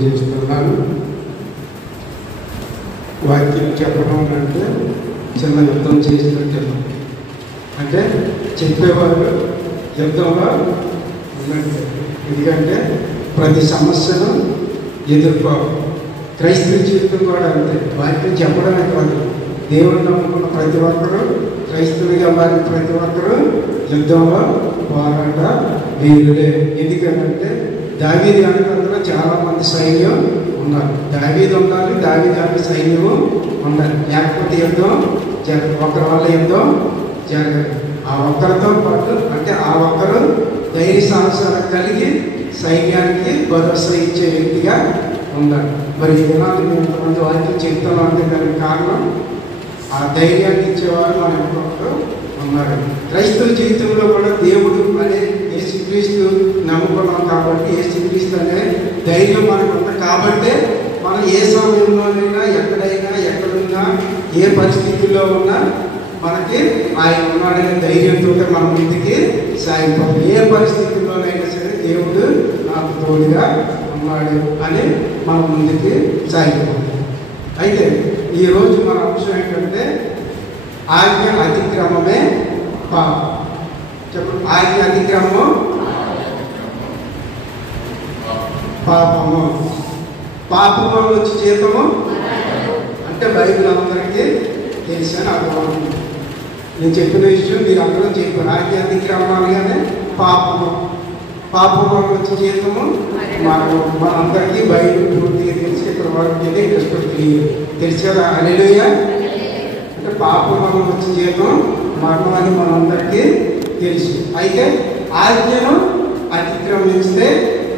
తెలియజేస్తున్నాను. వాక్యం చెప్పడం అంటే చిన్న యుద్ధం చేసినట్టు, అంటే చెప్పేవారు యుద్ధంలో ఉన్నట్టు. ఎందుకంటే ప్రతి సమస్యను ఎదుర్కోవాలి. క్రైస్తవ జీవితం కూడా అంతే. వాక్యం చెప్పడమే కాదు, దేవుడు నమ్ముకున్న ప్రతి ఒక్కరూ, క్రైస్తవుడిగా మారిన ప్రతి ఒక్కరూ యుద్ధంలో పోరాట వీరులే. ఎందుకంటే దావీదు వెనకాల చాలా మంది సైన్యం ఉన్నారు. దావీదు ఉండాలి, దావీదు వెనక సైన్యము ఉండాలి. లేకపోతే యుద్ధం ఒకరి వల్ల యుద్ధం జరగదు. ఆ ఒక్కరితో పాటు, అంటే ఆ ఒక్కరు ధైర్య సాహసాలు కలిగి సైన్యానికి భరోసా ఇచ్చే వ్యక్తిగా ఉండాలి. మరి ఈ దినాలు మేము కొంతమంది వాక్యం చెప్తాను అంటే దానికి కారణం ఆ ధైర్యాన్ని ఇచ్చేవారు మన ఇంట్లో ఉన్నారు. క్రైస్తవ జీవితంలో కూడా దేవుడు అనే యేసుక్రీస్తు నమ్ముకున్నాం కాబట్టి, యేసుక్రీస్తు అనే ధైర్యం మనకు ఉంది కాబట్టి మనం ఏ సమయంలోనైనా, ఎక్కడైనా, ఎక్కడున్నా, ఏ పరిస్థితుల్లో ఉన్నా మనకి ఆయన ఉన్నాడనే ధైర్యంతో మన ముందుకి సాగిపోతాం. ఏ పరిస్థితుల్లోనైనా సరే దేవుడు నాకు తోడుగా ఉన్నాడు అని మన ముందుకి సాగిపోతాం. అయితే ఈరోజు మన అంశం ఏంటంటే ఆజ్ఞ అతిక్రమమే పాపం. చెప్పండి, ఆజ్ఞ అతిక్రమము పాపము. పాపము వచ్చి జీతము అంటే బైబిల్ అందరికీ తెలిసని అర్థం. నేను చెప్పిన విషయం మీరు అందరూ చెప్పారు. ఆజ్ఞ అతిక్రమం అనగానే పాపము, పాపము వచ్చి జీతము మనందరికీ బైబిల్ పూర్తిగా తెలిసి ఇక్కడ వరకు కృష్ణుడికి తెలుసు కదా. హల్లెలూయా. అంటే పాపము వచ్చి జీతం మరణం అని మనందరికీ తెలుసు. అయితే ఆజ్ఞను అతిక్రమిస్తే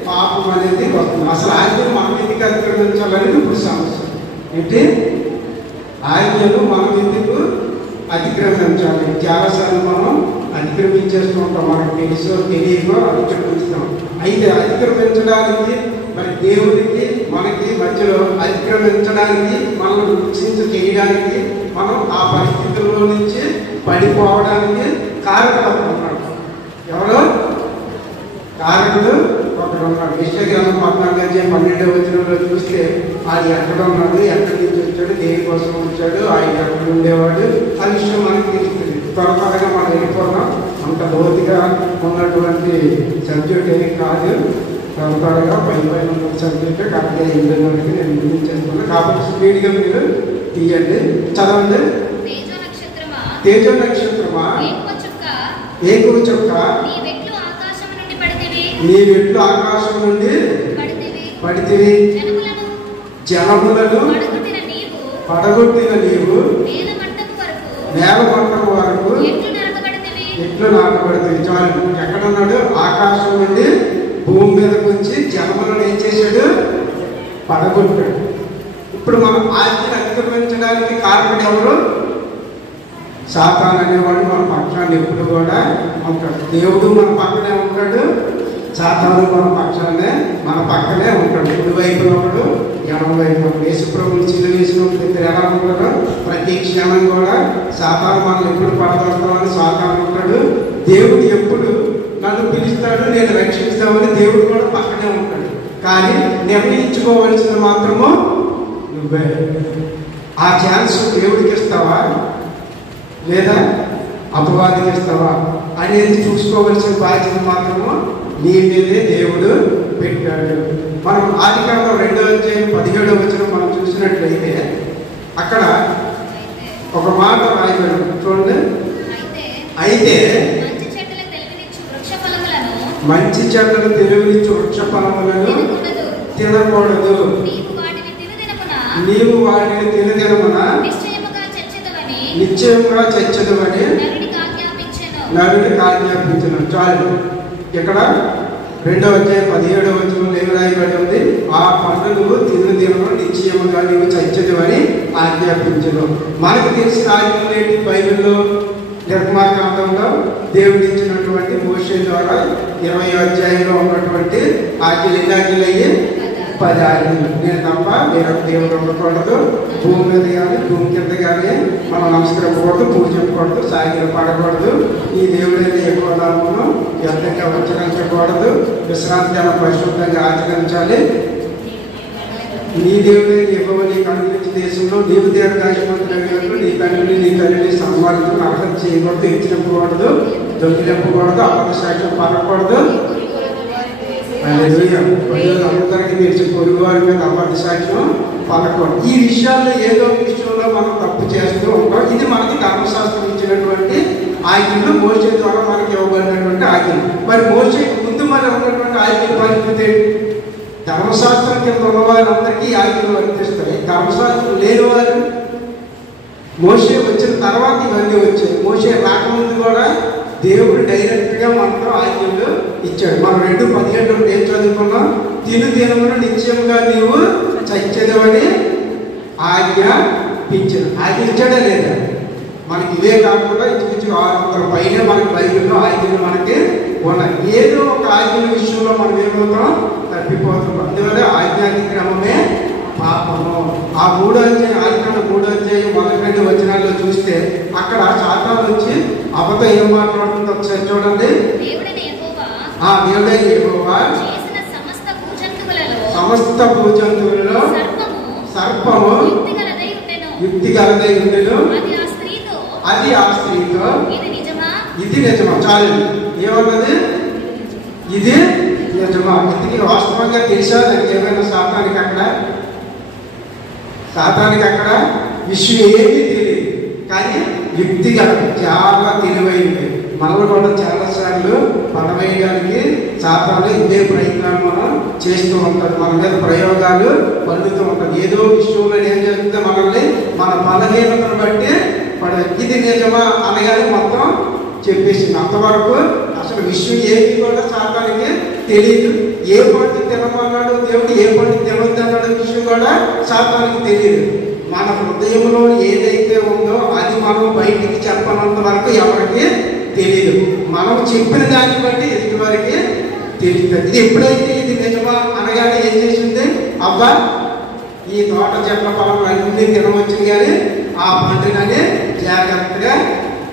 పాపం అనేది వస్తుంది. అసలు ఆజ్ఞను మనం ఎందుకు అతిక్రమించాలనేది ఇప్పుడు సమస్య ఏంటి? ఆజ్ఞను మనం ఎందుకు అతిక్రమించాలి? చాలాసార్లు మనం అతిక్రమించేస్తూ ఉంటాం, మనకు తెలుసో తెలియకో అతిక్రమిస్తాం. అయితే అతిక్రమించడానికి మరి దేవుడికి మనకి మధ్యలో అతిక్రమించడానికి, మనం రక్షించ చేయడానికి, మనం ఆ పరిస్థితుల్లో నుంచి పడిపోవడానికి కారకులు ఉన్నాడు. ఎవరు కారకుడు? ఒకడు ఉన్నాడు. యెషయా 14:12 చూస్తే ఆయన ఎక్కడ ఉన్నాడు, ఎక్కడి నుంచి వచ్చాడు, దేనికోసం వచ్చాడు, ఆయన ఎక్కడ ఉండేవాడు, ఆ విషయం మనకి తెలుస్తుంది. త్వరగా మనం వెళ్ళిపోతాం. అంత లోతుగా ఉన్నటువంటి సబ్జెక్ట్ ఏమి కాదు. త్వరగా పైన ఉన్న సబ్జెక్ట్ కరెక్ట్గా ఇంగ్లీష్కి నేను గుర్తించేస్తున్నాను. కాబట్టి స్పీడ్గా మీరు తీయండి, చదవండి. తేజ నక్షత్రమా, ఏకువ చుక్క, నీ వెట్లు ఆకాశం నుండి పడితివి, జనములను పడగొట్టిన నీవు నేల మంటపు వరకు ఎట్లు నాటబడితే. చాలు. ఎక్కడున్నాడు? ఆకాశం నుండి భూమి మీదకి వచ్చి జనములను ఏం చేశాడు? పడగొట్టాడు. ఇప్పుడు మనం ఆజ్ఞను అతిక్రమించడానికి కారణం ఎవరు? సాతాను అనేవాడు మన పక్షాన్ని ఎప్పుడు కూడా ఉంటాడు. దేవుడు మన పక్కనే ఉంటాడు, సాతాను మన పక్కనే ఉంటాడు. కుడి వైపు ఒకడు, ఎడమ వైపు ఒకడు. యేసుప్రభుని సిలువ వేసినప్పుడు ఇద్దరు ఎలా ఉంటారో ప్రతి క్షణం కూడా సాతాను మనల్ని ఎప్పుడు పడగొడతామని సాతాను ఉంటాడు. దేవుడు ఎప్పుడు నన్ను పిలుస్తాడు, నేను రక్షిస్తామని దేవుడు కూడా పక్కనే ఉంటాడు. కానీ నిర్ణయించుకోవలసింది మాత్రము నువ్వే. ఆ ఛాన్స్ దేవుడికి ఇస్తావా లేదా అపవాదికి ఇస్తావా అనేది చూసుకోవలసిన బాధ్యత మాత్రము నీ మీదే దేవుడు పెట్టాడు. మనం ఆదికాండం 2:17 మనం చూసినట్లయితే అక్కడ ఒక మాట రాయబడి చూడండి. అయితే మంచి చెడ్డలు తెలివినిచ్చు వృక్ష ఫలములను తినకూడదు, నీవు వాటిని తినదినమున నిశ్చయముగా చచ్చదువని నరుడికి ఆజ్ఞాపించను. చాలు. ఇక్కడ 2:17 ఏమి రాయబడి ఉంది? ఆ పండుగ తినదినమున నిశ్చయముగా నీవు చచ్చదువని ఆజ్ఞాపించను. మనకు తెలిసిన ఆజ్ఞలు ఏంటి? బైబిల్లో నిర్మాకాండంలో దేవుడు ఇచ్చినటువంటి మోషే ద్వారా 20వ అధ్యాయంలో ఉన్నటువంటి ఆజ్ఞలు ఎన్ని ఆజ్ఞలు అయ్యి? 10 ఆజ్ఞలు. నేను తప్ప వేరే దేవుడు ఉండకూడదు, భూమి మీద కానీ భూమి కింద కానీ మనం నమస్కరించకూడదు, పూజ చెప్పకూడదు, సాగిలు పడకూడదు, ఈ దేవుడైతే ఎక్కువ నామమును వ్యర్థంగా ఉచ్చరించకూడదు, విశ్రాంతి పరిశుద్ధంగా ఆచరించాలి, నీ దేవుడే యెహోవా నీకు అనుగ్రహించిన దేశంలో నీవు దీర్ఘాయుష్మంతుడైనట్లు నీ తల్లిని సంవాదించు, నరహత్య చేయకూడదు, హెచ్చరింపకూడదు, దొంగిలింపకూడదు, అబద్ధ సాక్ష్యం పలకూడదు. అందరికీ తెలిసి పొరుగు వారి మీద అబద్ధ సాక్ష్యం పలకూడదు. ఈ విషయాల్లో ఏదో ఒక విషయంలో మనం తప్పు చేస్తూ ఉంటాం. ఇది మనకి ధర్మశాస్త్రం ఇచ్చినటువంటి ఆజ్ఞలు, మోషే ద్వారా మనకి ఇవ్వబడినటువంటి ఆజ్ఞలు. మరి మోషేకి ముందు మరి ఉన్నటువంటి ఆజ్ఞల పరిస్థితి ఏంటి? ధర్మశాస్త్రం కింద ఉన్న వారందరికీ ఆజ్ఞలు వర్తిస్తాయి. ధర్మశాస్త్రం లేని వారు మోషే వచ్చిన తర్వాత ఇవన్నీ వచ్చాయి. మోషే రాకముందు కూడా దేవుడు డైరెక్ట్గా మనతో ఆజ్ఞలు ఇచ్చాడు. మనం 2:17 ఏం చదువుకున్నాం? దినమును నిత్యముగా నీవు చచ్చేదవని ఆజ్ఞాపించాడు. ఆజ్ఞ ఇచ్చాడా లేదా? మనకి ఇవే కాకుండా ఇంచుమించు 600 పైనే మనకి బైబిల్లో ఆజ్ఞలు మనకి ఉన్నాయి. ఏదో ఒక ఆజ్ఞల విషయంలో మనం ఏమవుతాం? తప్పిపోతాం. అందువల్ల ఆజ్ఞాతిక్రమమే పాపము. ఆ 3వ అధ్యాయం, ఆదికాండ 3వ అధ్యాయం 1-2 వచనాల్లో చూస్తే అక్కడ సాతాను వచ్చి అబద్ధం ఏం మాట్లాడుతుందో ఒకసారి చూడండి. దేవుడైన యెహోవా సమస్త భూజంతువులలో సర్పము యుక్తి గలదై ఉండెను, అది ఆ స్త్రీతో ఇది నిజమా. చాలు, ఏమన్నది? ఇది నిజమా. ఇందుకు వాస్తవంగా తెలుసా దానికి ఏమైనా? సాతానికి అక్కడ విషయం ఏమీ తెలియదు, కానీ యుక్తిగా చాలా తెలివైంది. మనల్ని కూడా చాలాసార్లు పడవేయడానికి సాతాను ఇదే ప్రయత్నాలు మనం చేస్తూ ఉంటాడు. మన మీద ప్రయోగాలు పడుతూ ఉంటాడు. ఏదో విషయంలో ఏం చేస్తుంటే మనల్ని మన బలహీనతను బట్టి ఇది నిజమా అనగానే మొత్తం చెప్పేసింది. అంతవరకు అసలు విషయం ఏది కూడా సాతానికి తెలియదు. ఏ పండు తినమన్నాడు దేవుడు, ఏ పండు తినొద్దు అన్నాడు విషయం కూడా సాతానికి తెలియదు. మన హృదయంలో ఏదైతే ఉందో అది మనం బయటికి చెప్పనంత వరకు ఎవరికి తెలియదు. మనం చెప్పిన దాన్ని బట్టి ఎదుటి వారికి తెలుస్తుంది. ఇది ఎప్పుడైతే ఇది నిజమా అనగానే ఏం చేసింది? అబ్బా, ఈ తోట చెట్ల పొలం అన్నీ తినవచ్చు, కానీ ఆ పండుగని జాగ్రత్తగా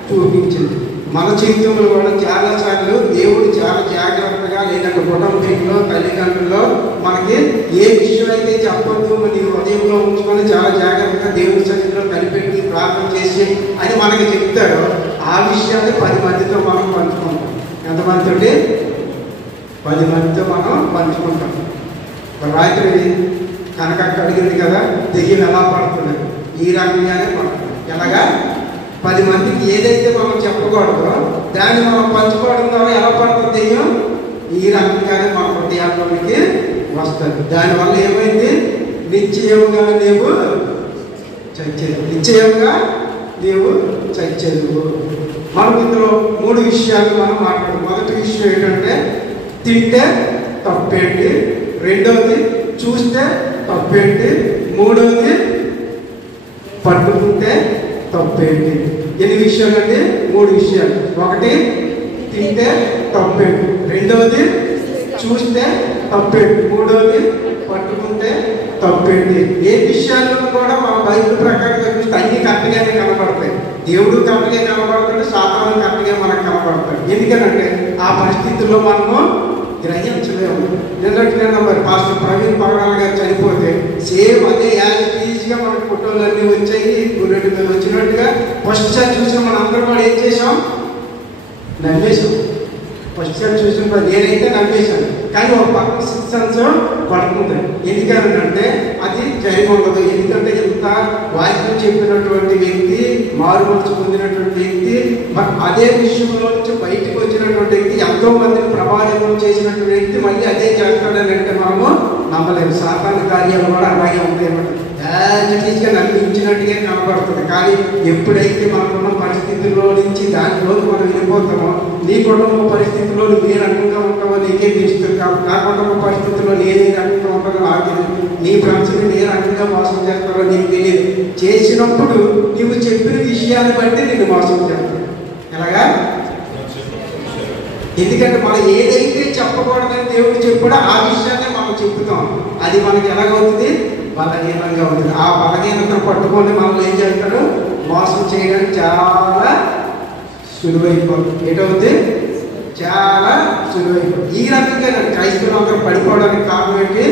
చూపించింది. మన జీవితంలో కూడా చాలాసార్లు దేవుడు చాలా జాగ్రత్తగా, లేదంటే కుటుంబంలో తల్లిదండ్రుల్లో మనకి ఏ విషయం అయితే చెప్పొద్దు నీ హృదయంలో ఉంచుకొని చాలా జాగ్రత్తగా దేవుడి సన్నిధిలో కనిపెట్టి ప్రార్థన చేసి అని మనకి చెప్తాడో ఆ విషయాన్ని 10 మందితో మనం పంచుకుంటాం. ఎంతమందితో? 10 మందితో మనం పంచుకుంటాం. రాత్రి కనకక్క అడిగింది కదా, దెయ్యం ఎలా పడుతుంది? ఈ రకంగానే పడుతుంది. ఎలాగా? 10 మందికి ఏదైతే మనం చెప్పకూడదో దాన్ని మనం పంచుకోవడం ద్వారా ఎలా పడుతుంది దెయ్యం? ఈ రకంగానే మన హృదయాల్లోకి వస్తుంది. దానివల్ల ఏమైంది? నిశ్చయంగా నీవు చచ్చేది. నిశ్చయంగా నీవు చచ్చేది. మనం ఇందులో 3 విషయాలు మనం మాట్లాడు. మొదటి విషయం ఏంటంటే తింటే తప్పేంటి, రెండవది చూస్తే తప్పేంటి, మూడవది పట్టుకుంటే తప్పేంటి. ఎన్ని విషయాలండి? 3 విషయాలు. ఒకటి తింటే తప్పేంటి, రెండవది చూస్తే తప్పేంటి, మూడవది పట్టుకుంటే తప్పేంటి. ఏ విషయాలను కూడా మన బైబిల్ ప్రకారంగా చూస్తే అన్ని కరెక్ట్గానే కనబడతాయి. దేవుడు కరెక్ట్గా కనబడతాడు, సాతాను కరెక్ట్గా మనకు కనబడతాడు. ఎందుకనంటే ఆ పరిస్థితుల్లో మనము గ్రహించలేము. నిన్నట్టుగా మరి పాస్టర్ ప్రవీణ్ పగడాల గారు చనిపోతే సేమ్ అదే యాజ్గా మనకు ఫోటోలన్నీ వచ్చాయి. గుర్రెడ్డి మీద వచ్చినట్టుగా ఫస్ట్ సార్ చూసిన మన అందరం కూడా ఏం చేసాం? నమ్మేశాం. ఫస్ట్ సార్ చూసినప్పుడు నేనైతే నమ్మేశాను, కానీ ఒక పక్కన 6 సెన్స్ పడుతుంది. ఎందుకంటే అది జరిగి ఉండదు. ఎందుకంటే ఇంత వాక్యం చెప్పినటువంటి వ్యక్తి, మారు మనసు పొందినటువంటి వ్యక్తి, అదే విషయంలో నుంచి బయటకు వచ్చినటువంటి వ్యక్తి, ఎంతో మందిని ప్రభావితం చేసినటువంటి వ్యక్తి మళ్ళీ అదే చేస్తాడని అంటే మనము నమ్మలేము. సాతాను కార్యాలు కూడా అలాగే ఉంటాయన్నమాట. యాజ్గా నమ్మించినట్టుగా కనబడుతుంది. కానీ ఎప్పుడైతే మనకున్న పరిస్థితుల్లో నుంచి దానిలోకి మనం వెళ్ళిపోతామో, నీ కుటుంబ పరిస్థితుల్లో నువ్వు ఏ రకంగా ఉంటావో నీకే తెలుస్తుంది. నా కుటుంబ పరిస్థితుల్లో నేను ఏ రకంగా ఉంటానో నాకు తెలియదు. నీ ఫ్రెండ్స్ని ఏ రకంగా మోసం చేస్తారో నీకు తెలియదు. చేసినప్పుడు నువ్వు చెప్పిన విషయాన్ని బట్టి నేను మోసం చేస్తాను. ఎలాగా? ఎందుకంటే మనం ఏదైతే చెప్పకూడదని దేవుడు చెప్పాడో ఆ విషయాన్ని మనం చెప్తాం. అది మనకి ఎలాగవుతుంది? బలహీనంగా ఉంటుంది. ఆ బలహీనతను పట్టుకొని మనం ఏం చేస్తాడు? మోసం చేయడానికి చాలా సులువైపోతుంది. ఏటవుతుంది? చాలా సులువైపోతుంది. ఈ రకంగా క్రైస్తవులు అందరూ పడిపోవడానికి కారణం ఏంటి?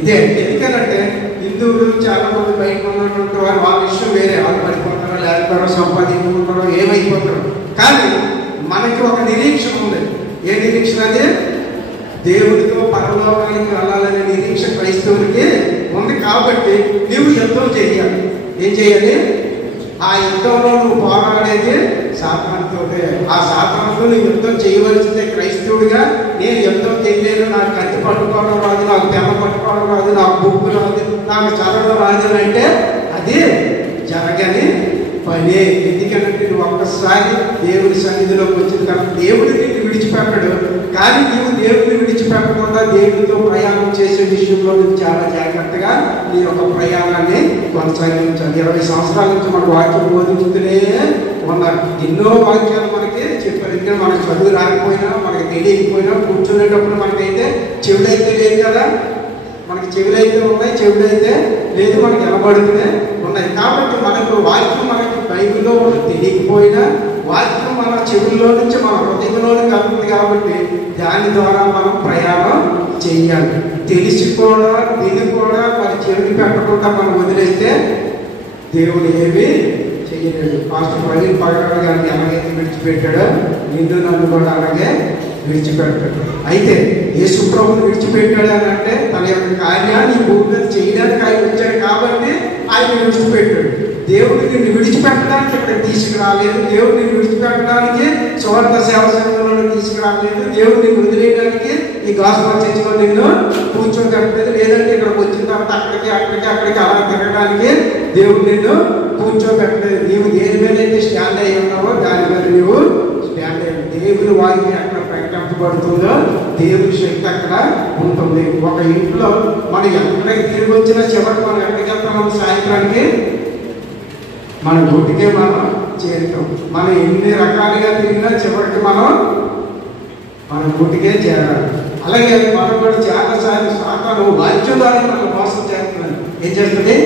ఇదే. ఎందుకంటే హిందువులు చాలా మంది బయట ఉన్నటువంటి వారు వాళ్ళ విషయం వేరే, వాళ్ళు పడిపోతారో లేకపోతారో సంపాదించుకుంటారో ఏమైపోతారో. కానీ మనకి ఒక నిరీక్షణ ఉంది. ఏ నిరీక్షణ అది? దేవుడితో పరలోకానికి వెళ్ళాలనే నిరీక్ష క్రైస్తవుడికి ఉంది. కాబట్టి నీవు యుద్ధం చేయాలి. ఏం చేయాలి? ఆ యుద్ధంలో నువ్వు పోరాడేది సాతానుతోటే. ఆ సాతానుతో నువ్వు యుద్ధం చేయవలసిందే. క్రైస్తవుడిగా నేను యుద్ధం చేయలేను, నాకు కత్తి పట్టుకోవడం రాదు, నాకు తెమ్మ పట్టుకోవడం రాదు, నాకు బుక్కు రాదు, నాకు చదవడం రాదు అంటే అది జరగని పనే. ఎందుకంటే నువ్వు ఒక్కసారి దేవుడి సన్నిధిలోకి వచ్చిన తర్వాత దేవుడు నిన్ను విడిచిపెట్టడు. కానీ నీవు దేవుడిని విడిచిపెట్టకుండా దేవుడితో ప్రయాణం చేసే విషయంలో నువ్వు చాలా జాగ్రత్తగా నీ యొక్క ప్రయాణాన్ని కొనసాగించాలి. 20 సంవత్సరాల నుంచి మనకు వాక్యం బోధించుతూనే ఉన్నారు. ఎన్నో వాక్యాలు మనకి చెప్పారు. ఎందుకంటే మనకు చదువు రాకపోయినా, మనకి తెలియకపోయినా, కూర్చునేటప్పుడు మనకైతే చెవులైతే లేదు కదా, మనకి చెవులైతే ఉన్నాయి, చెవులైతే లేదు, మనకి వినబడుతూనే ఉన్నాయి. కాబట్టి మనకు వాక్యం మనకి బైబిల్లో తెలియకపోయినా వాక్యం మన చెవుల్లో నుంచి మన హృదయంలోకి వెళ్తుంది. కాబట్టి దాని ద్వారా మనం ప్రయాణం చేయాలి. తెలిసి కూడా మరి చెవిని పెట్టకుండా మనం వదిలేస్తే దేవుడు ఏమీ చెయ్యలేడు. పాస్టర్ ప్రవీణ్ పగడాల గారిని ఎలాగైతే విడిచిపెట్టాడో నిన్ను నన్ను కూడా అలాగే విడిచిపెట్టాడు. అయితే యేసు ప్రభువుని విడిచిపెట్టాడు అని అంటే తన యొక్క కార్యాన్ని భూమి మీద చేయడానికి ఆయన వచ్చాడు కాబట్టి ఆయన విడిచిపెట్టాడు. దేవుడిని నిన్ను విడిచిపెట్టడానికి ఇక్కడ తీసుకురాలేదు. దేవుడిని విడిచిపెట్టడానికి సువార్త సేవ సంఘంలో తీసుకురాలేదు. దేవుడిని వదిలేయడానికి ఈ గాస్పల్ చర్చిలో నిన్ను కూర్చోబెట్టలేదు. లేదంటే ఇక్కడికి వచ్చిన తర్వాత అక్కడికి అలా తిరగడానికి దేవుడు నిన్ను కూర్చోబెట్టలేదు. నీవు దేని మీద అయితే స్టాండ్ అయ్యి ఉన్నావో దాని మీద నువ్వు స్టాండ్ అయ్యి. దేవుని వాక్యం ఎక్కడ ప్రకటించబడుతుందో దేవుని శక్తి అక్కడ ఉంటుంది. ఒక ఇంట్లో మనం ఎక్కడికి తిరిగి వచ్చినా చివరికి మనం ఎక్కడికి వెళ్తాం? సాయంత్రానికి మన గుడికే మనం చేరుతాం. మనం ఎన్ని రకాలుగా తిరిగినా చివరికి మనం మన గుడికే చేరాలి. అలాగే మనం కూడా చాలాసార్లు సాతాను వాక్యం ద్వారా మనల్ని మోసం చేస్తున్నాడు. ఏం చేస్తుంది?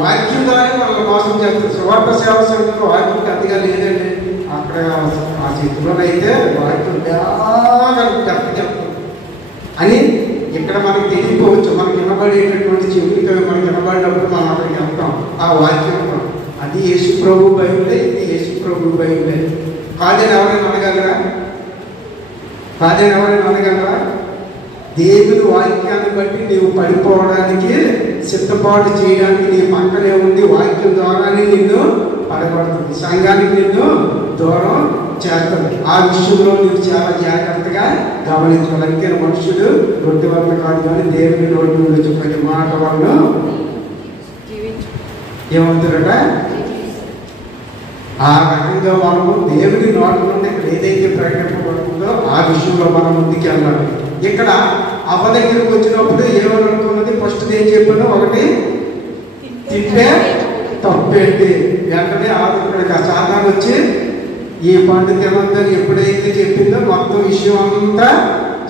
వాక్యం ద్వారా మనల్ని మోసం చేస్తుంది. సువార్త సేవ సంఘంలో వాక్యం పెద్దగా లేదండి. అక్కడ ఆ చేతిలోనైతే వాక్యం బాగా చెప్తుంది అని ఇక్కడ మనకి తెలియకపోవచ్చు. మనకి వినబడేటటువంటి చెవులతో మనకి వినబడినప్పుడు మనం అక్కడికి వెళ్తాం. ఆ వాక్యం అది యేసు ప్రభు బైబిలే, ఇది యేసు ప్రభు బైబిలే. కాదని ఎవరైనా అనగలరా? దేవుని వాక్యాన్ని బట్టి నీవు పడిపోవడానికి సిద్ధపాటు చేయడానికి నీ పక్కనే ఉంది. వాక్యం ద్వారానే నిన్ను పడబడుతుంది, సంఘానికి నిన్ను దూరం చేస్తుంది. ఆ విషయంలో నువ్వు చాలా జాగ్రత్తగా గమనించాలి. అందుకే మనుషుడు రొట్టె వల్ల కాదు కానీ దేవుని నోటి నుండి చెప్పే మాట వల్ల ఏమవుతారట? ఆ రకంగా మనము దేవుని నోటి నుండి ఇక్కడ ఏదైతే ప్రకటింపబడుతుందో ఆ విషయంలో మనం ముందుకు వెళ్ళాలి. ఇక్కడ అవ్వ దగ్గరికి వచ్చినప్పుడు ఏమనుకున్నది? ఫస్ట్ ఏం చెప్పాను? ఒకటి తింటే తప్పేంటి? వెంటనే ఇక్కడికి సాధారణ వచ్చి ఈ పండు తినొద్దని ఎప్పుడైతే చెప్పిందో మొత్తం విషయం అంతా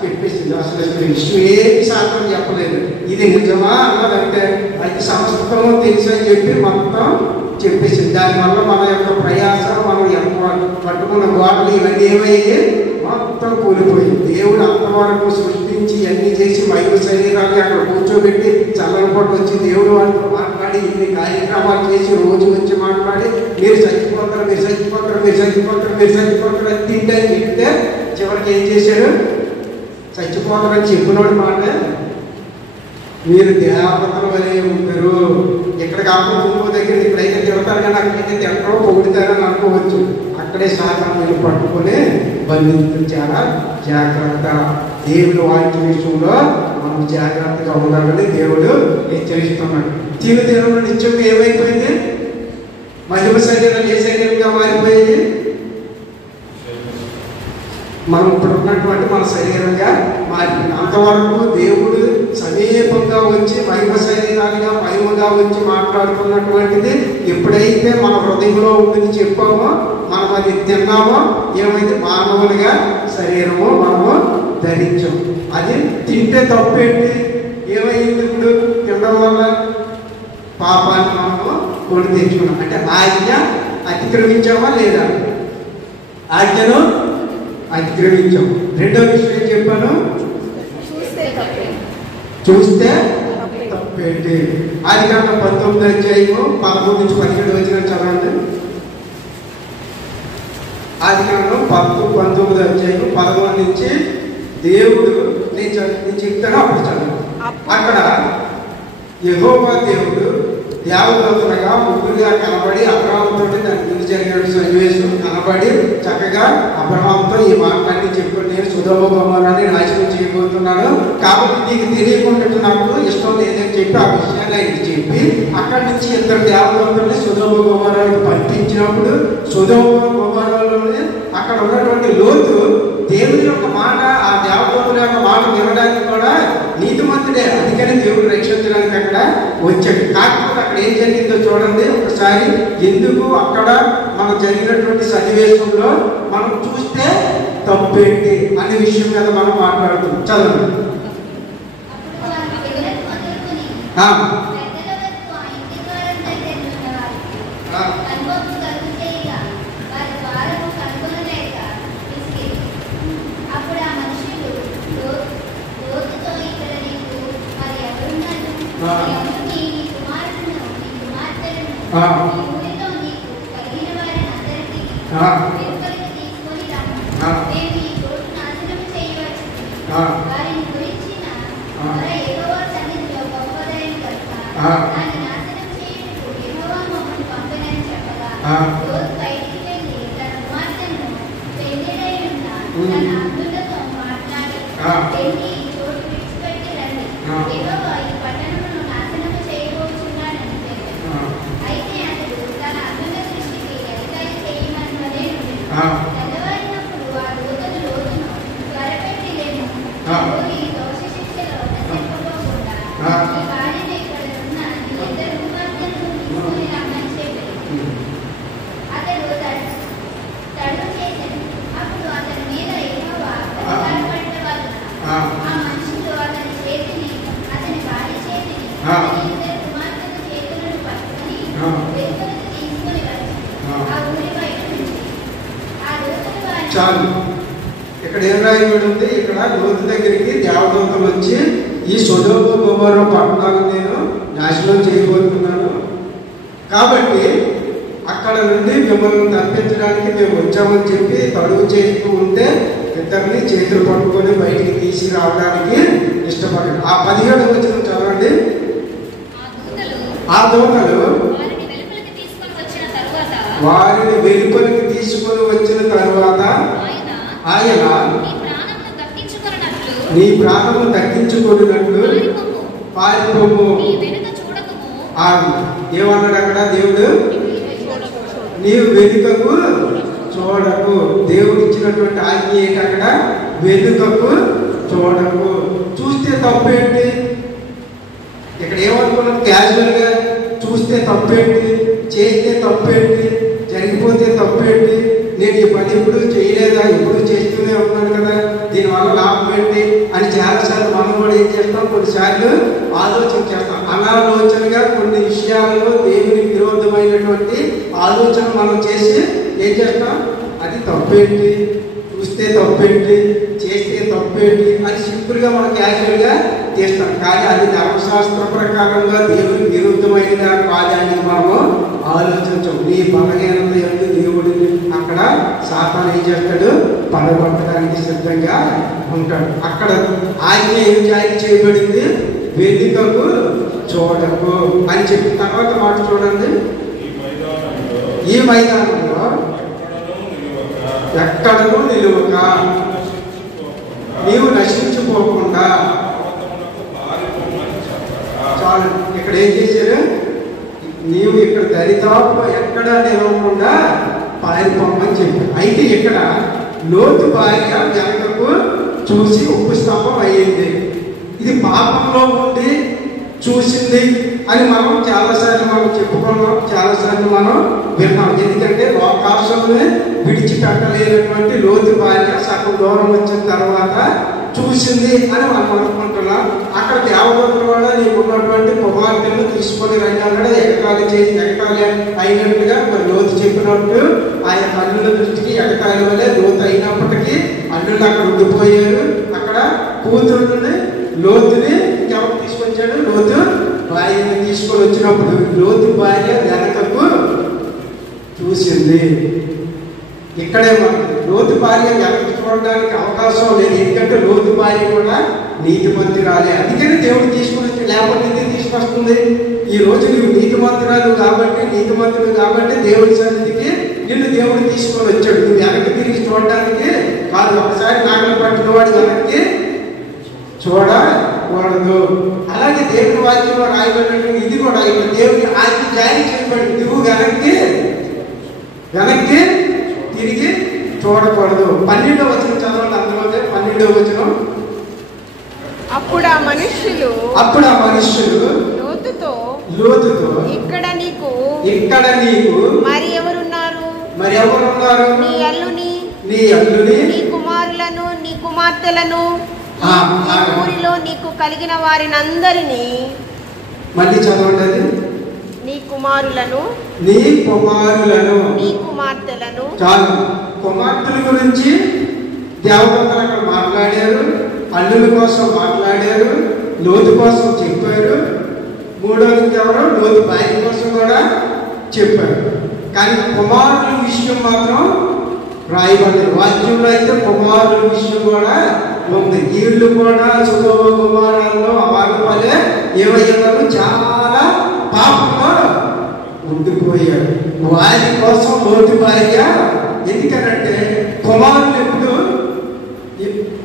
చెప్పేసింది. అసలు విషయం ఏమి శాతం చెప్పలేదు. ఇది నిజమా అన్నదంటే అది సంస్కృతం తెలుసు అని చెప్పి మొత్తం చెప్పేసింది. దానివల్ల మన యొక్క ప్రయాసం, మనం పట్టుకున్న గోడలు ఇవన్నీ ఏమయ్యి మొత్తం కూలిపోయింది. దేవుడు అంతవరకు సృష్టించి అన్ని చేసి మహిళ శరీరాన్ని అక్కడ కూర్చోబెట్టి చల్లని పూట వచ్చి దేవుడు వాళ్ళతో మాట్లాడి ఇన్ని కార్యక్రమాలు చేసి రోజు వచ్చి మాట్లాడి మీరు చచ్చిపోతారు తింటే చివరికి ఏం చేశాడు? చచ్చిపోతారని చెప్పినోడు మాట మీరు దేవతల వలె ఉంటారు. ఇక్కడ కాకుండా ఇంకో దగ్గర ఇప్పుడైతే తిడతారు కానీ అక్కడైతే తిట్టరో పొగుడుతారని అనుకోవచ్చు. అక్కడే శాతం మీరు పట్టుకొని బంధించడం చాలా జాగ్రత్త. దేవుడు వాక్య విషయంలో మనం జాగ్రత్తగా ఉండాలని దేవుడు హెచ్చరిస్తున్నాడు. తినడం నిత్యంగా ఏమైపోయింది? మహిమ శరీరం ఏ శరీరంగా మారిపోయింది? మనం ఇప్పుడు ఉన్నటువంటి మన శరీరంగా మారిపోయింది. అంతవరకు దేవుడు సమీపంగా వచ్చి మహిమ శరీరాలుగా మహిమగా వచ్చి మాట్లాడుతున్నటువంటిది ఎప్పుడైతే మన హృదయంలో ఉందని చెప్పామో, మనం అది తిన్నామో ఏమైంది? మానవులుగా శరీరము మనము ధరించాం. అది తింటే తప్పేంటి? ఏమైంది? ఇప్పుడు తినడం వల్ల పాపాన్ని మనము కొని తెచ్చుకున్నాం. అంటే ఆజ్ఞ అతిక్రమించామా లేదా? ఆజ్ఞను అతిక్రమించాం. రెండో విషయం ఏం చెప్పాను? చూస్తే తప్పేంటి? ఆదికాండం 19 అధ్యాయము 11 నుంచి 17 వచనం చదవండి. ఆదికాండం 19 అధ్యాయము 11 నుంచి దేవుడు నేను చెప్తాను అప్పుడు చదువు. అక్కడ యెహోవా దేవుడు దేవదూతలుగా ముగ్గురుగా కనబడి అబ్రహాముతో దాని ముందు జరిగిన సన్నివేశం కనబడి చక్కగా అబ్రహాముతో ఈ మాటలన్నీ చెప్పి నేను సొదొమ గొమొర్రాని నాశనం చేయబోతున్నాను, కాబట్టి నీకు తెలియకుండా నాకు ఇష్టం లేదని చెప్పి ఆ విషయాన్ని ఆయనకి చెప్పి అక్కడి నుంచి ఇద్దరు దేవదూతల్ని సొదొమ గొమొర్రాకి పంపించినప్పుడు సొదొమ గొమొర్రాలోనే అక్కడ ఉన్నటువంటి లోతు దేవుని యొక్క మాట, ఆ దేవదూతుల యొక్క మాట వినడానికి కూడా నీతిమంతుడే, అందుకని దేవుడు రక్షించడానికి అక్కడ వచ్చాడు. కాకపోతే అక్కడ ఏం జరిగిందో చూడండి ఒకసారి. ఎందుకు అక్కడ మనం జరిగినటువంటి సన్నివేశంలో మనం చూస్తే తప్పేంటి అనే విషయం మీద మనం మాట్లాడుతున్నాం. చదవండి. చాలు. ఇక్కడ ఏం రాయబడి ఉంది? ఇక్కడ లోతు దగ్గరికి దేవదూతలు వచ్చి ఈ సొదొమ గొమొర్రా పట్టణాలను నేను నాశనం చేయబోతున్నాను, కాబట్టి అక్కడ నుండి మిమ్మల్ని తప్పించడానికి మేము వచ్చామని చెప్పి తడుగు చేస్తూ ఉంటే ఇద్దరిని చేతులు పట్టుకొని బయటికి తీసి రావడానికి ఇష్టపడ్డాడు. ఆ 17వ వచనం చదవండి. ఆ దూతలు వారిని వెలుపలికి తీసుకొని వచ్చిన తర్వాత ఆయన నీ ప్రాణము దక్కించుకున్నట్లు పారిపోము. ఏమన్నాడు అక్కడ దేవుడు? నీవు వెనుకకు చూడకు. దేవుడు ఇచ్చినటువంటి ఆజ్ఞ ఏంటి అక్కడ? వెనుకకు చూడకు. చూస్తే తప్పేంటి? ఇక్కడ ఏమనుకున్నాను? క్యాజువల్ గా చూస్తే తప్పేంటి, చేస్తే తప్పేంటి, జరిగిపోతే తప్పేంటి, నేను ఈ పని ఎప్పుడు చేయలేదా, ఎప్పుడు చేస్తూనే ఉన్నాను కదా, దీనివల్ల లాభం ఏంటి అని చాలాసార్లు మనం కూడా ఏం చేస్తాం, కొన్నిసార్లు ఆలోచన చేస్తాం. అనాలోచనగా కొన్ని విషయాలలో దేవునికి విరోధమైనటువంటి ఆలోచన మనం చేసి ఏం చేస్తాం? అది తప్పేంటి, చూస్తే తప్పేంటి, చేస్తే తప్పేంటి అని సింపుల్గా మనం క్యాజువల్గా చేస్తాం. కానీ అది ధర్మశాస్త్ర ప్రకారంగా దేవునికి విరుద్ధమైనదా కాదని మనము ఆలోచించం. నీ బలహీనత యొక్క దేవుడిని అక్కడ సాతాను ఏం చేస్తాడు? పడగొట్టడానికి సిద్ధంగా ఉంటాడు. అక్కడ ఆజ్ఞ ఏం జారీ చేయబడింది? వెనుకకు చూడకు అని చెప్పిన తర్వాత మాట చూడండి. ఈ మైదానంలో ఎక్కడనూ నిలువక నీవు నశించిపోకుండా. చాలు. ఇక్కడ ఏం చేశారు? నీవు ఇక్కడ దరిదాపు ఎక్కడ నిలవకుండా పారిపోమని చెప్పారు. అయితే ఇక్కడ లోతు భార్య వెనకకు చూసి ఉప్పు స్తంభం అయ్యింది. ఇది పాపంలో ఉండి చూసింది అని మనం చాలాసార్లు మనం చెప్పుకున్నాం, చాలాసార్లు మనం విన్నాం. ఎందుకంటే లోకాశంని విడిచిపెట్టలేనటువంటి లోతు భార్య సగం దూరం వచ్చిన తర్వాత చూసింది అని మనం అనుకుంటున్నాం. అక్కడ దేవదూతలు కూడా నీకు ఉన్నటువంటి కుమార్తెను తీసుకొని రండి అక్కడ ఎగతాళి చేసి ఎగతాళి అయినట్టుగా మరి లోతు చెప్పినట్టు ఆయన అల్లుల దృష్టికి ఎగతాళి వల్లే లోతు అయినప్పటికీ అల్లుళ్ళు అక్కడ ఉండిపోయారు. అక్కడ కూతురుని లోతుని ఎవరు తీసుకొచ్చాడు? లోతు భార్యను తీసుకొని వచ్చినప్పుడు లోతు భార్య వెనకకు చూసింది. ఇక్కడే మనకి లోతు భార్య వెనక చూడడానికి అవకాశం లేదు. ఎందుకంటే లోతు భార్య కూడా నీతిమంతురాలే. అందుకని దేవుడు తీసుకుని వచ్చి, లేకపోతే ఎందుకు తీసుకొస్తుంది? ఈ రోజు నువ్వు నీతిమంతురాలు కాబట్టి దేవుడి సన్నిధికి నిన్ను దేవుడు తీసుకొని వచ్చాడు. నువ్వు వెనక్కి తిరిగి చూడడానికి కాదు. ఒకసారి నాగలు పట్టిన వాడు వెనక్కి చూడకూడదు. అలాగే దేవుని వాక్యంలో రాయబడినట్టు ఇది కూడా ఇక్కడ దేవుని ఆజ్ఞ జారీ చేయబడి నువ్వు వెనక్కి తిరిగి చూడకూడదు. 12వ వచనం చదవండి. అందులోనే 12వ వచనం. అప్పుడు ఆ మనుష్యులు లోతుతో ఇక్కడ నీకు మరి ఎవరున్నారు? నీ అల్లుని నీ కుమారులను నీ కుమార్తెలను ఈ ఊరిలో నీకు కలిగిన వారినందరినీ. మళ్ళీ చదవండి అది. నీ కుమారులను నీ కుమార్తెలను. చాలు. కుమార్తెల గురించి దేవదూతలు అక్కడ మాట్లాడారు, అల్లుల కోసం మాట్లాడారు, లోతు కోసం చెప్పారు. మూడోది ఎవరో లోతు భార్య కోసం కూడా చెప్పారు. కానీ కుమారుల విషయం మాత్రం రాయబడలేదు. వాక్యంలో అయితే కుమారుల విషయం కూడా ఉంది. వీళ్ళు కూడా సుధోమ కుమారుల్లో వాళ్ళ వల్లే ఏమయ్యారు, చాలా పాపంలో ఉండిపోయారు. వారి కోసం లోతు భార్య. ఎందుకనంటే కుమారులు ఎప్పుడు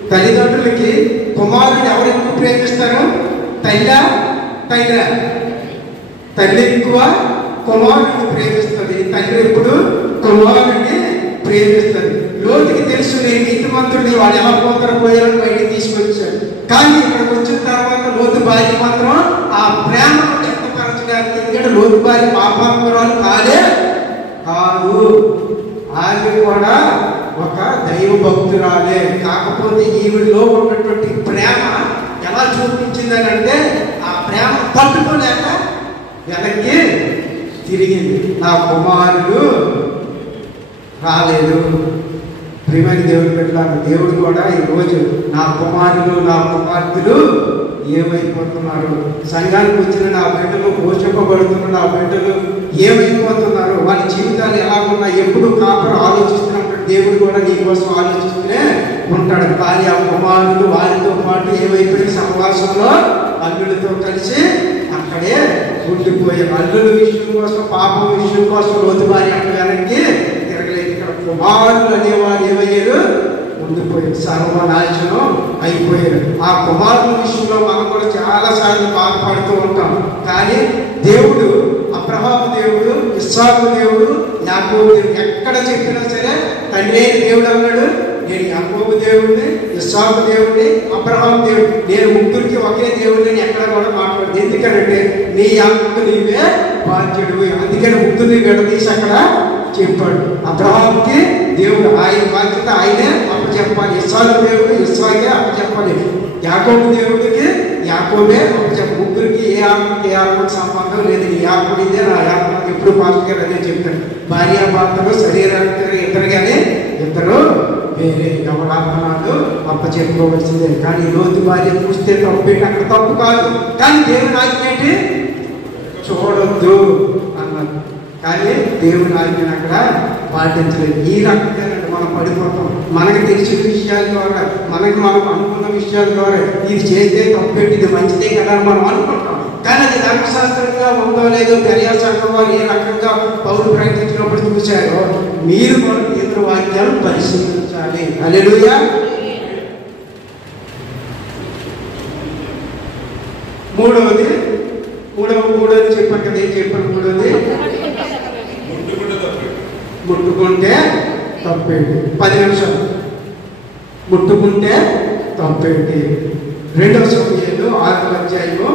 తల్లిదండ్రులకి కుమారుని ఎవరు ఎక్కువ ప్రేమిస్తారు? తల్లి ఎక్కువ కుమారుడిని ప్రేమిస్తుంది. తండ్రి ఎప్పుడు కుమారుడిని ప్రేమిస్తుంది. లోతుకి తెలుసు నేను నీతిమంతుడిని, వాడు ఎలా పోయారని బయటికి తీసుకొచ్చాడు. కానీ ఇక్కడికి వచ్చిన తర్వాత లోతు భార్య మాత్రం ఆ ప్రేమను వ్యక్తపరచడానికి, ఎందుకంటే లోతు భార్య పాపాత్మరాలు కాదు. ఆమె కూడా ఒక దైవ భక్తురాలే. కాకపోతే ఈవిడిలో ఉన్నటువంటి ప్రేమ ఎలా చూపించిందని అంటే, ఆ ప్రేమ తట్టుకోలేక వెనక్కి తిరిగింది. నా కుమారుడు రాలేదు. ప్రియమైన దేవుడు పెట్టాలి. దేవుడు కూడా ఈరోజు నా కుమారులు నా కుమార్తెలు ఏమైపోతున్నారు? సంఘానికి వచ్చిన నా బిడ్డలు, పోషింపబడుతున్న నా బిడ్డలు ఏమైపోతున్నారు? వాళ్ళ జీవితాలు ఎలా ఉన్నాయి? ఎప్పుడు కాపురం ఆలోచిస్తున్నప్పుడు దేవుడు కూడా నీ కోసం ఆలోచిస్తూనే ఉంటాడు. కానీ ఆ కుమారులు వారితో పాటు ఏమైపోయిన సహవాసంలో అల్లుడితో కలిసి అక్కడే ఉండిపోయారు. అల్లుల విషయం కోసం, పాపం విషయం కోసం లోతు భార్య అక్కడ వెనక్కి తిరగలేదు. ఇక్కడ కుమారులు అనేవారు ఏమయ్యారు? ఉండిపోయారు, సర్వనాశనం అయిపోయారు. ఆ కుమారుల విషయంలో మనం కూడా చాలా సార్లు బాధపడుతూ ఉంటాం. కానీ దేవుడు, అబ్రహాము దేవుడు, ఇస్సాకు దేవుడు, యాకోబు దేవుడు ఎక్కడ చెప్పినా సరే తండ్రి దేవుడు అన్నాడు, నేను యాకోబు దేవుడిని, ఇస్సాకు దేవుడిని, అబ్రహాము దేవుడు, నేను ముగ్గురికి ఒకే దేవుడిని ఎక్కడ కూడా మాట్లాడదు. ఎందుకంటే నీ యాకోబు నీవే బాధ్యుడు. అందుకని ముగ్గురిని విడదీసి అక్కడ చెప్పాడు. అబ్రహాముకి దేవుడు ఆయన బాధ్యత ఆయనే అప్పచెప్పాలి. ఇస్సాకు దేవుడు ఇస్సాకే అప్పచెప్పాలి. యాకోబు దేవుడికి యాకోబే అప్పచెప్పాలి. ముగ్గురికి ఏ ఆత్మకి సంబంధం లేదు. ఈ ఆత్మ ఇదే, నా ఆత్మ. ఎప్పుడు పాస్టర్ గారు అదే చెప్తాడు. భార్యాభర్తలు శరీరానికి ఇద్దరుగానే ఇద్దరు వేరే. ఎవరాత్మనాలు అప్పచెప్పుకోవాల్సిందే. కానీ లోతు భార్య చూస్తే తప్పు, అక్కడ తప్పు కాదు. కానీ దేవుని ఆజ్ఞ చూడొద్దు అన్నారు. కానీ దేవుని ఆజ్ఞను అక్కడ పాటించలేదు. ఈ రకంగా మనం పడిపోతాం. మనకు తెలిసిన విషయాల ద్వారా, మనం అనుకున్న విషయాల ద్వారా ఇది చేస్తే తప్పెట్టి ఇది మంచిదే కదా అని మనం అనుకుంటాం. కానీ అది ధర్మశాస్త్రంగా ఉందో లేదో పెరియార్ సంఘం వారు ఏ రకంగా పౌరులు ప్రకటించినప్పుడు చూశారో మీరు కూడా ఇతర వాక్యాలు పరిశీలించాలి. హల్లెలూయా. మూడవది చెప్పాను కదా. ఏం చెప్పాను? మూడవది ముట్టుకుంటే తప్పేంటి? 10 నిమిషాలు. ముట్టుకుంటే తప్పేంటి? 2వ సమూయేలు 6వ అధ్యాయము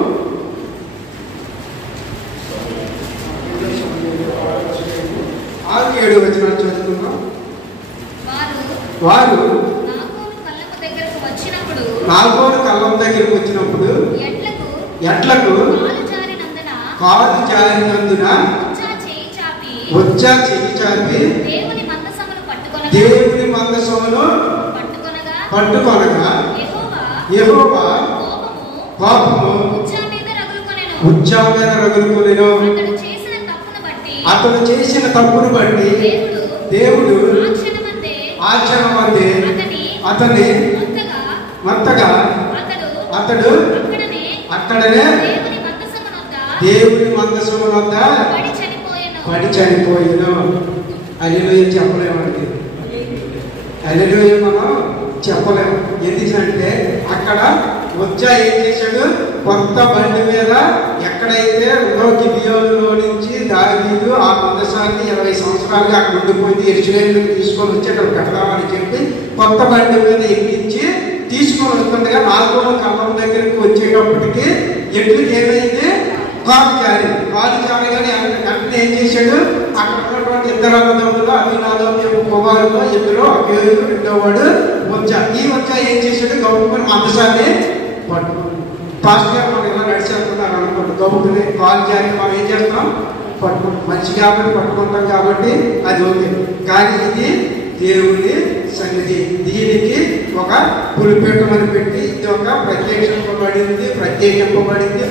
6-7 వచనాలు చదువుతున్నాం. వారు నాగోను కళ్ళం దగ్గరకు వచ్చినప్పుడు ఎట్లకు కాలు జారినందున వచ్చా చెయ్యి చాపి దేవుని మందసమును పట్టుకొనగా యెహోవా కోపము ఉజ్జా మీద రగులుకొనెను. అతడు చేసిన తప్పును బట్టి దేవుడు ఆ క్షణమందే అతన్ని మొత్తగా అతడు అక్కడనే దేవుని మందసము వద్ద పడి చనిపోయాను. హల్లెలూయా చెప్పలేమండి. హల్లెలూయా మనం చెప్పలేము. ఎందుకంటే అక్కడ ఉజ్జా ఏం చేశాడు? కొత్త బండి మీద ఎక్కడైతే ఉన్నో గిబియోనులో నుంచి దావీదు ఆ మందసాన్ని 20 సంవత్సరాలుగా అక్కడ ఉండిపోయింది, యెరూషలేముకి తీసుకొని వచ్చి అక్కడ కడదామని చెప్పి కొత్త బండి మీద ఎక్కించి తీసుకొని వస్తుండగా 4 కళ్ళం దగ్గరికి వచ్చేటప్పటికి ఎట్లకి ఏమైంది? కాలు జారగానే వెంటనే ఏం చేశాడు? అక్కడ ఉన్నటువంటి ఇద్దరు అన్నదమ్ములు అభినాదం కుమారులు ఇద్దరు అభ్యులు రెండోవాడు ఉజ్జా. ఈ ఉజ్జా ఏం చేశాడు? గౌరవం మందసాన్ని పట్టుకుని పాస్ట్ గారు మనం ఇలా నడిచేస్తున్నారు అనుకోండి, గౌరవం కాలు జారి మనం ఏం చేస్తాం? పట్టుకుంటాం. మంచి కాబట్టి పట్టుకుంటాం కాబట్టి అది ఓకే. కానీ ఇది దేవుని సన్నిధి, దీనికి ఒక పులిపేటమని పెట్టి ఇది ఒక ప్రత్యక్షింపబడింది,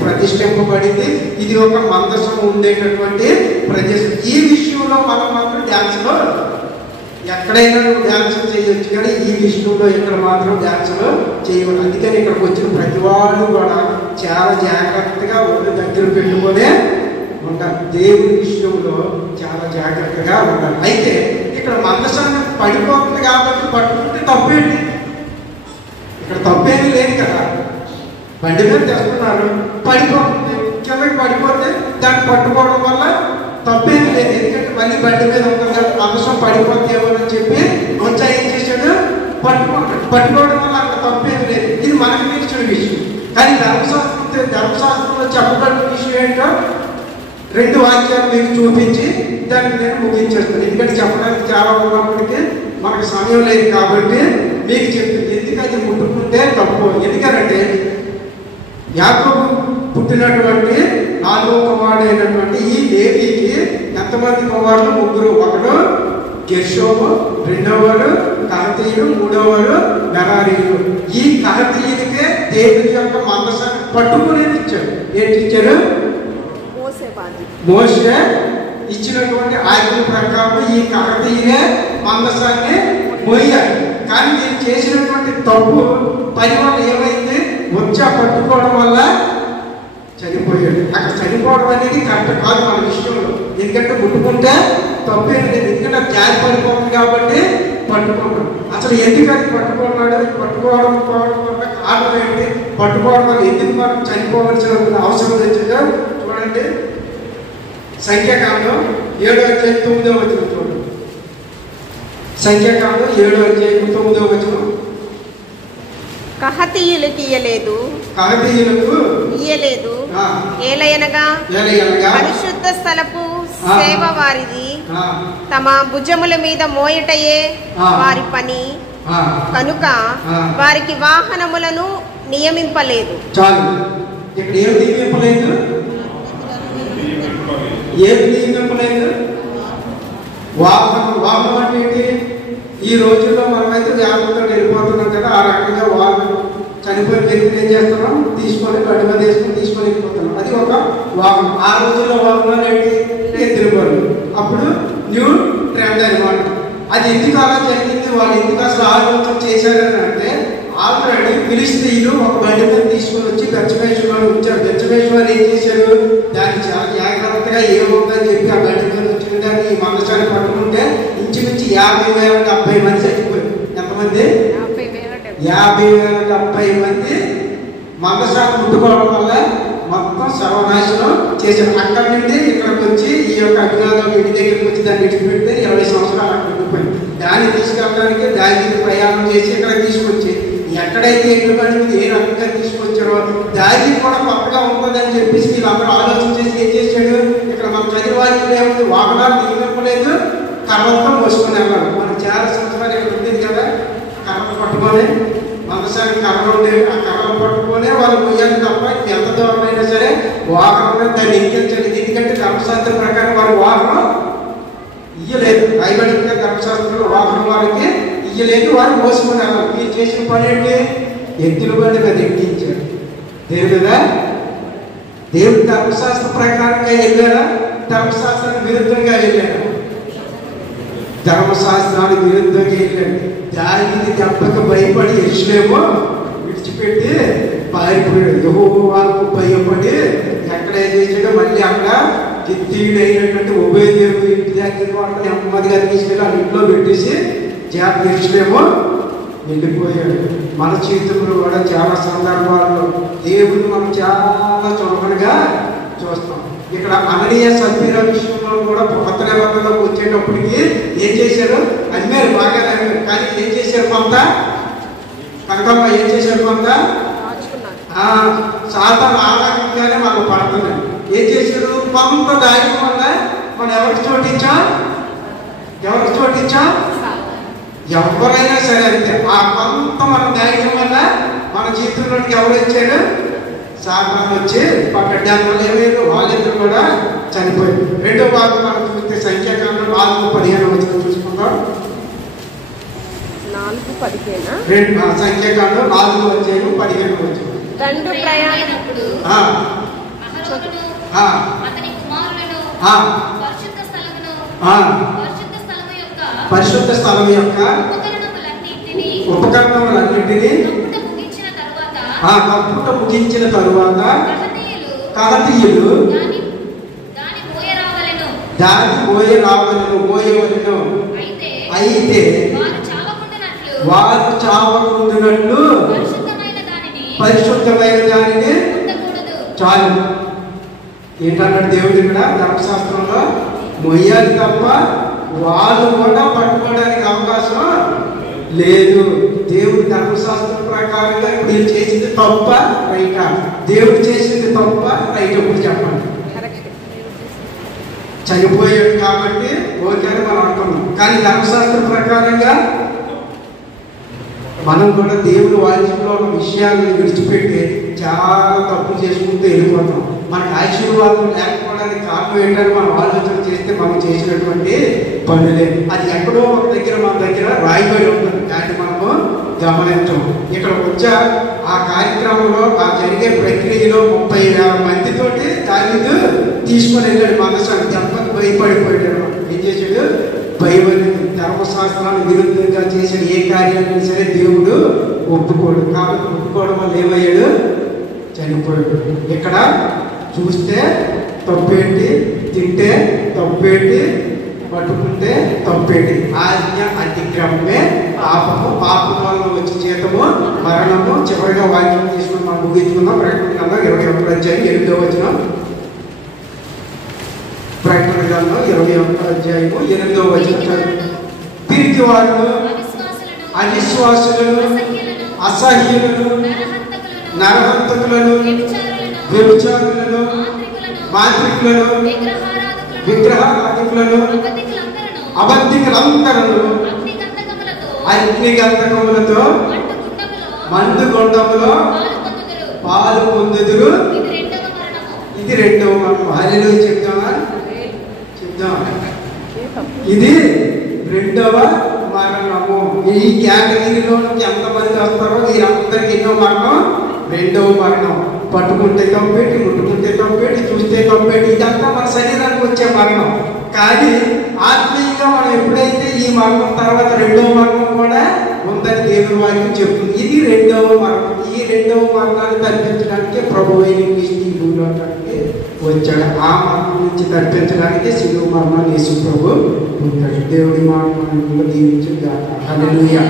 ప్రతిష్ఠింపబడింది. ఇది ఒక మందసం ఉండేటటువంటి ప్రదేశం. ఈ విషయంలో మనం మాత్రం డ్యాన్స్లో ఎక్కడైనా నువ్వు డ్యాన్స్ చేయొచ్చు, కానీ ఈ విషయంలో ఇక్కడ మాత్రం డ్యాన్స్లో చేయకూడదు. అందుకని ఇక్కడికి వచ్చిన ప్రతి వాళ్ళు కూడా చాలా జాగ్రత్తగా ఒళ్ళు దగ్గర పెట్టుకునే ఉండాలి. దేవుని విషయంలో చాలా జాగ్రత్తగా ఉండాలి. అయితే ఇక్కడ మందసాన్ని పడిపోతుంది కాబట్టి పట్టుకుంటే తప్పేంటి? ఇక్కడ తప్పేమీ లేదు కదా. బండి మీద తెస్తున్నారు, పడిపోతుంది, కిందకి పడిపోతే దాన్ని పట్టుకోవడం వల్ల తప్పేమీ లేదు. ఎందుకంటే మళ్ళీ బండి మీద ఉంటుంది కదా, మందసం పడిపోతేమోనని చెప్పి కొంచెం ఏం చేశాడు? పట్టుకోవడం వల్ల అక్కడ తప్పేమీ లేదు. ఇది మనకు తెలిసిన విషయం. కానీ ధర్మశాస్త్రంలో చెప్పబడిన విషయం ఏంటో 2 వాక్యాలు మీకు చూపించి దాన్ని నేను ముగించేస్తాను. ఎందుకంటే చెప్పడానికి చాలా ఉన్నప్పటికీ మనకు సమయం లేదు కాబట్టి మీకు చెప్తుంది. ఎందుకంటే ముట్టుకుంటే తప్పు. ఎందుకనంటే యాకోబు పుట్టినటువంటి 4వ కుమారుడు అయినటువంటి ఈ లేవీకి ఎంతమంది కుమారులు? 3. ఒకడు గెర్షోము, రెండోవాడు కహతీయుడు, మూడోవాడు మెరారీయుడు. ఈ కహతీయుడికే దేవుని యొక్క మందసాన్ని పట్టుకుని ఇచ్చాడు. ఏంటి ఇచ్చాడు? మోషే ఇచ్చినటువంటి ఆజ్ఞ ప్రకారం ఈ కహతీయుడే మందసాన్ని మోయాలి. కానీ నేను చేసినటువంటి తప్పు పని వల్ల ఏమైంది? ఉజ్జా పట్టుకోవడం వల్ల చనిపోయాడు. అక్కడ చనిపోవడం అనేది కరెక్ట్ కాదు మన విషయంలో. ఎందుకంటే ముట్టుకుంటే తప్పేం లేదు. ఎందుకంటే జారి పడిపోతుంది కాబట్టి పట్టుకున్నాడు. అసలు ఎందుకని పట్టుకున్నాడు? పట్టుకోవడం వల్ల కారణం ఏంటి? పట్టుకోవడం వల్ల ఎందుకు మనం చనిపోవలసిన అవసరం వచ్చిందో చూడండి. సంఖ్యాకాండం 7వ అధ్యాయం 9వ వచనం చూడండి. సంఖ్యాకాండం 7వ అధ్యాయం 9వ వచనం. కహతీయులకు ఇయ్యలేదు, ఏలయనగా పరిశుద్ధ స్థలపు సేవ వారిది, తమ భుజముల మీద మోయటయే వారి పని కనుక వారికి వాహనములను నియమింపలేదు. చాలు. ఇక్కడ ఏం నియమింపలేదు? ఏం నియమింపలేదు? వాహనం అంటే ఏంటి? ఈ రోజుల్లో మనమైతే వ్యాపంతో వెళ్ళిపోతున్నాం కదా, ఆ రకంగా వాహనం చనిపోయిన వ్యక్తిని ఏం చేస్తున్నాం? తీసుకొని బండి మీద వేసుకొని తీసుకొని వెళ్ళిపోతున్నాం. అది ఒక వాహనం. ఆ రోజుల్లో వాహనాలు ఏంటి? ఎద్దుల బండ్లు. అప్పుడు న్యూ ట్రెండ్ అనమాట. అది ఎందుకు అలా జరిగింది? వాళ్ళు ఎందుకు అసలు ఆలోచన చేశారని అంటే, ఆల్రెడీ ఫిలిష్తీయులు ఒక బండి మీద తీసుకొని వచ్చి బెత్షెమెషులో ఉంచారు. బెత్షెమెషులో ఏం చేశారు? దాన్ని చాలా జాగ్రత్తగా ఏముందని చెప్పి ఆ బండి మీద వచ్చిన దాన్ని ఈ మందసాన్ని పట్టుకుంటే ఇంచుమించి 50,070 మంది చచ్చిపోయారు. ఎంతమంది? 50,070 మంది మందసాన్ని ముట్టుకోవడం వల్ల మొత్తం సర్వనాశనం చేశారు. అక్కడి నుండి ఇక్కడికి వచ్చి ఈ యొక్క అజ్ఞానం ఇంటి దగ్గరికి వచ్చి దాన్ని విడిచిపెడితే 20 సంవత్సరాలు అక్కడ ఉండిపోయింది. దాన్ని తీసుకెళ్ళడానికి దానికి ప్రయాణం చేసి ఇక్కడ తీసుకొచ్చి ఎక్కడైతే ఎటువంటి ఏ రకంగా తీసుకొచ్చారో దారి కూడా కొత్తగా ఉంటుందని చెప్పేసి వీళ్ళందరూ ఆలోచన చేసి ఏం చేశాడు? ఇక్కడ మన చదివారికి ఏముంది? వాహనాలు నిలబడలేదు, కర్రలతో మోసుకొని వెళ్ళాలి. మనకు చాలా సంవత్సరాలు ఇక్కడ ఉండేది కదా, కర్రలు పట్టుకొని మందసానికి కర్రలు ఉండేవి. ఆ కర్రలు పట్టుకొని వాళ్ళు పోయాలి తప్ప ఎంత దూరం అయినా సరే వాహనం దాన్ని ఎక్కించలేదు. ఎందుకంటే ధర్మశాస్త్రం ప్రకారం వారు వాహనం ఇయ్యలేదు. రాయబడిన ధర్మశాస్త్రంలో వాహనం వారికి ఇయ్యలేదు, వారు మోసుకొని వెళ్ళాలి. మీరు చేసిన పని ఏంటి? ఎద్దుల బండి మీద ఎక్కించారు. దేవుడు కదా దేవుడి ధర్మశాస్త్ర ప్రకారంగా వెళ్ళారా, ధర్మశాస్త్రానికి విరుద్ధంగా వెళ్ళారా? ధర్మశాస్త్రానికి విరుద్ధంగా వెళ్ళాడు. దానికి దెబ్బకు భయపడి యెరూషలేము విడిచిపెట్టి పారిపోయాడు. యెహోవాకు భయపడి ఎక్కడ ఏం చేసాడో మళ్ళీ అక్కడ గిత్తీడైనటువంటి ఒబేదేవుడు ఇంటి దగ్గర వాళ్ళని నెమ్మదిగా తీసుకెళ్ళి ఆ ఇంట్లో పెట్టేసి యెరూషలేము వెళ్ళిపోయాడు. మన జీవితంలో కూడా చాలా సందర్భాల్లో దేవుడు మనం చాలా చులకనగా చూస్తాం. ఇక్కడ అననీయ సభ్యుల విషయంలో కూడా కొత్త నిబంధనలోకి వచ్చేటప్పటికి ఏం చేశారు? అమ్మారు, బాగా అమ్మారు. కానీ ఏం చేశారు? కొంత కనకమ్మ ఏం చేశారు? కొంత సాధారణ ఆనందంగానే మాకు పడుతున్నాయి. ఏం చేశారు? కొంత దాని వల్ల మనం ఎవరికి చోటించాం? ఎవరైనా సరే అంతే. ఆ కొంత మన ధైర్యం వల్ల మన జీవితంలోకి ఎవరు వచ్చారు? సాధారణ వచ్చి పక్కడ్డాని వల్ల ఏమైనా వాళ్ళిద్దరు కూడా చనిపోయారు. రెండో భాగం మనం చూస్తే సంఖ్యాకాండం 4:15 వచ్చిన చూసుకుందాం. 4:15 సంఖ్యాకాండం 4:15 వచ్చిన దండు ప్రయాణికుడు పరిశుద్ధ స్థలం యొక్క ఉపకరణములన్నింటినీ కప్పుట ముగించిన తరువాత కలతీయులు దాని మోయవలెను. అయితే వారు చావకుండునట్లు పరిశుద్ధమైన దానిని చాలు. ఏంటన్నాడు దేవుడు ఇక్కడ ధర్మశాస్త్రంలో? మొయ్యాలి తప్ప వాళ్ళు కూడా పట్టుకోవడానికి అవకాశం లేదు. దేవుడు ధర్మశాస్త్రం ప్రకారంగా ఇప్పుడు వీళ్ళు చేసింది తప్ప రైటా? దేవుడు చేసింది తప్ప రైట్? ఇప్పుడు చెప్పండి. చనిపోయాడు కాబట్టి ఓకే అని మనం అనుకున్నాం. కానీ ధర్మశాస్త్రం ప్రకారంగా మనం కూడా దేవుడు వాక్యంలో ఉన్న విషయాలను విడిచిపెట్టి చాలా తప్పులు చేసుకుంటూ వెళ్ళిపోతాం. మనకు ఆశీర్వాదం లేకపోవడానికి కారణం ఏంటని మనం ఆలోచన చేస్తే మనం చేసినటువంటి పనులే. అది ఎక్కడో ఒక దగ్గర మన దగ్గర రాయిబడి ఉంటుంది, దాన్ని మనము గమనించాం. ఇక్కడ వచ్చా ఆ కార్యక్రమంలో ఆ జరిగే ప్రక్రియలో 30,000 మందితోటి దావీదు తీసుకొని వెళ్ళాడు. మనసాన్ని దెబ్బకు భయపడిపోయాడు. ఏం చేశాడు? భయపడి ధర్మశాస్త్రాన్ని విరుద్ధంగా చేసిన ఏ కార్యాన్ని సరే దేవుడు ఒప్పుకోడు. కాబట్టి ఒప్పుకోవడం వల్ల ఏమయ్యాడు? చనిపోయాడు. ఇక్కడ చూస్తే తప్పేంటి, తింటే తప్పేంటి, పట్టుకుంటే తప్పేంటి? ఆజ్ఞ అతిక్రమమే పాపము, పాపం వల్ల వచ్చే జీతము మరణము. చివరిగా వాక్యం తీసుకుని మనం ముగించుకుందాం. ప్రకటన గ్రంథం 21వ అధ్యాయం 8వ వచనం. ప్రకటన గ్రంథం 21వ అధ్యాయము 8వ వచనం. పిరికి వాళ్ళు, అవిశ్వాసులను, అసహ్యులను, నరహంతకులను, వ్యభిచారులను, మాంత్రికులను, విగ్రహారాధికులను, అబద్ధికులందరూ అగ్నిగంధకములతో మండుగొండములో పాలు పొందుదురు. ఇది రెండవ మరణం. హల్లెలూయా చెప్తామా? ఇది రెండవ మరణము. ఈ కేటగిరీలో ఎంతమంది వస్తారో వీరందరికీ ఎన్నో మరణం? రెండవ మరణం. పట్టుకుంటే తప్పేటి, ముట్టుకుంటే తప్పేటి, చూస్తే తప్పేటి, ఇదంతా మన శరీరానికి వచ్చే మరణం. కానీ ఆత్మీయంగా మనం ఎప్పుడైతే ఈ మరణం తర్వాత రెండవ మరణం కూడా ఉందని దేవుని వాక్యం చెప్తుంది. ఇది రెండవ మరణం. ఈ రెండవ మరణాన్ని తప్పించడానికి ప్రభువు అయిన క్రీస్తు ఈ భూలోకానికి వచ్చాడు. ఆ మరణం నుంచి తప్పించడానికి శిలువ మరణాన్ని యేసు ప్రభు ఉంటాడు. దేవుడి మరణాన్ని దీవించి హల్లెలూయా.